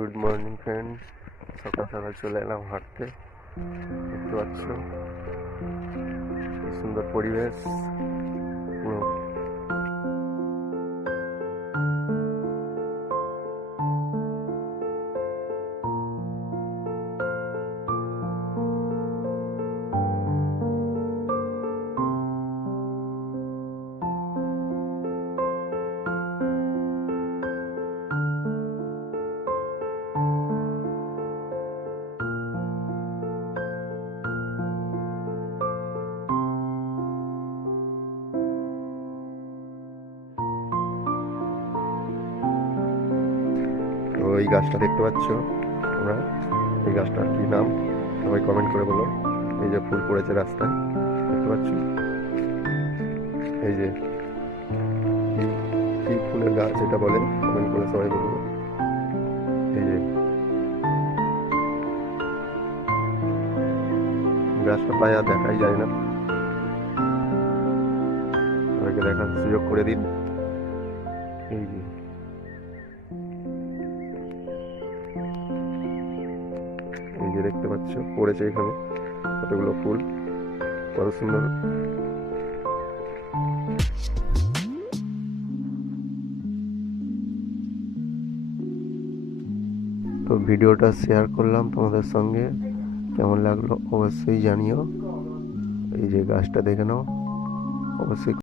Good morning friends, সকাল সকাল চলে এলাম হাঁটতে। দেখতে পাচ্ছ কি সুন্দর পরিবেশ পুরো। তো এই গাছটা দেখতে পাচ্ছ তোমরা, এই গাছটার কি নাম সবাই কমেন্ট করে বলো। এই যে ফুল পড়েছে রাস্তায়, দেখতে পাচ্ছ? এই যে কি ফুলের গাছ এটা বলে, কমেন্ট করে সবাই বলবো। এই যে গাছটা প্রায় আর দেখাই যায় না, সবাইকে দেখার সুযোগ করে দিন। এই যে এই যে দেখতে পাচ্ছ পড়েছে এখানে কতগুলো ফুল, কত সুন্দর। তো ভিডিওটা শেয়ার করলাম তোমাদের সঙ্গে, কেমন লাগলো অবশ্যই জানিও। এই যে গাছটা দেখে নাও অবশ্যই।